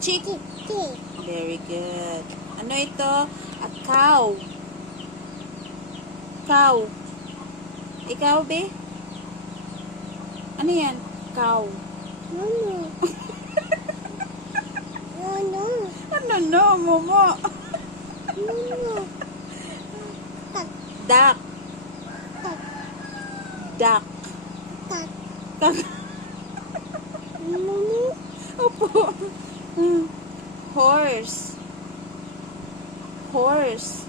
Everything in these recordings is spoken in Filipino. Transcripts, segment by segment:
Chick. Chick. Very good. Ano ito? A cow. Cow. Ikaw, be? Ano yan? Cow. Momo. Momo. Ano no, Momo? Momo. Tak. Duck. Tak. Duck. Tak. Tak. Momo. Opo. Horse. Horse.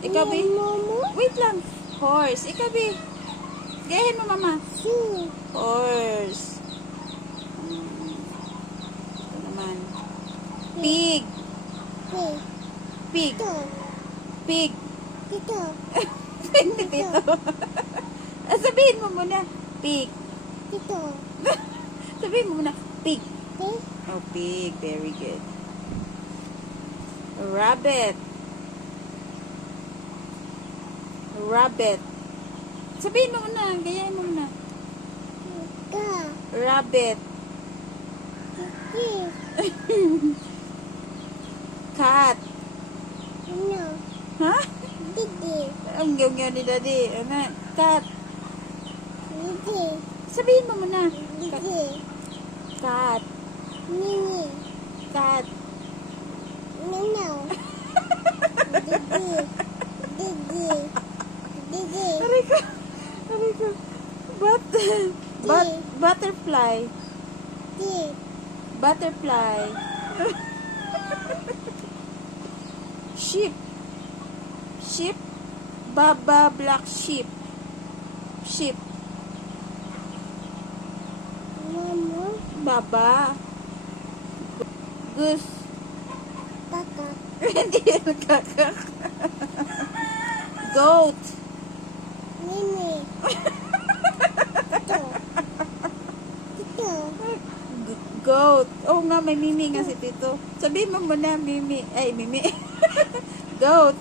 Ikaw, be? Momo. Wait lang. Horse. Ikaw, be? Gayahin mo, mama. Si. Horse. Ito naman. Pig. Si. Pig. Ito. Pig. Ito. Hindi dito. Sabihin mo muna. Pig. Ito. Sabihin mo muna. Pig. Si. Oh, pig. Very good. Rabbit. Rabbit. Sabihin mo muna. Gayahin mo muna. Ka. Rabbit. Si. Cat. No. Ha? Didi. Ang gaw-gaw ni daddy. Ano? Cat. Didi. Sabihin mo muna. Didi. Cat. Nini. Cat. Nino. Didi. Didi. Didi. Aray ko. Aray ko. Butterfly. Di. Butterfly. Sheep. Sheep. Baba black sheep. Sheep. Momo. Baba. Goose. Kaka. Hindi nagkakak. Goat. Nini. Ito. Ito. Goat. Oo nga, may mimi nga si Tito. Sabihin mo muna, mimi. Ay, mimi. Goat.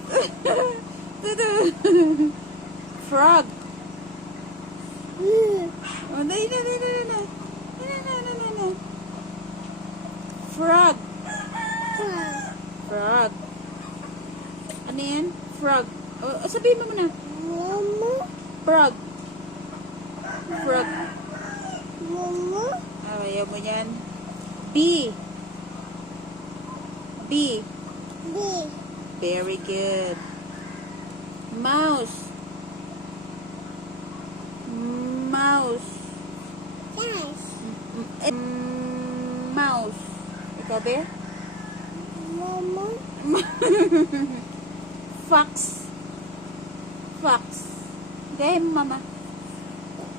Frog. Oh, na. Frog. Ka. Frog. Ano yan? Frog. Oh, sabihin mo muna. Momo. Frog. Frog. Momo. Ah, ayaw mo yan. Bee. Bee. Di. Very good. Mouse. Mouse. Yes. Mouse. Ikaw, be? Momo. Fox. Fox. Gaya mo, mama.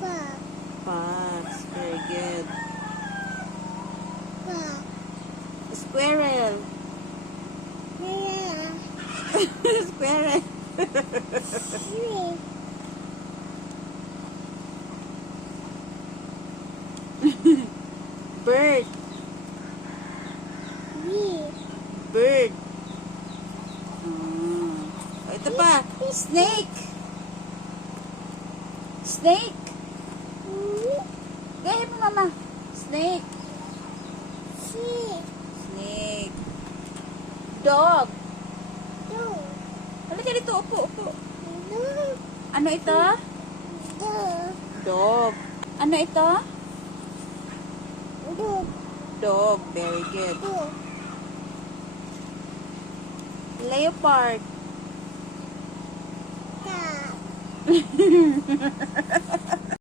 Pa. Fox. Very good. Pa. Squirrel. Nina. Squirrel. Si. Bird. Di. Bird. Oh, ito pa. Snake. Snake. Gaya mo, mama. Snake. Si. Snake. Dog. Do. Halika dito. Upo. Do. Ano ito? Do. Dog. Ano ito? Do. Dog. Very good. Do. Leopard. Ka.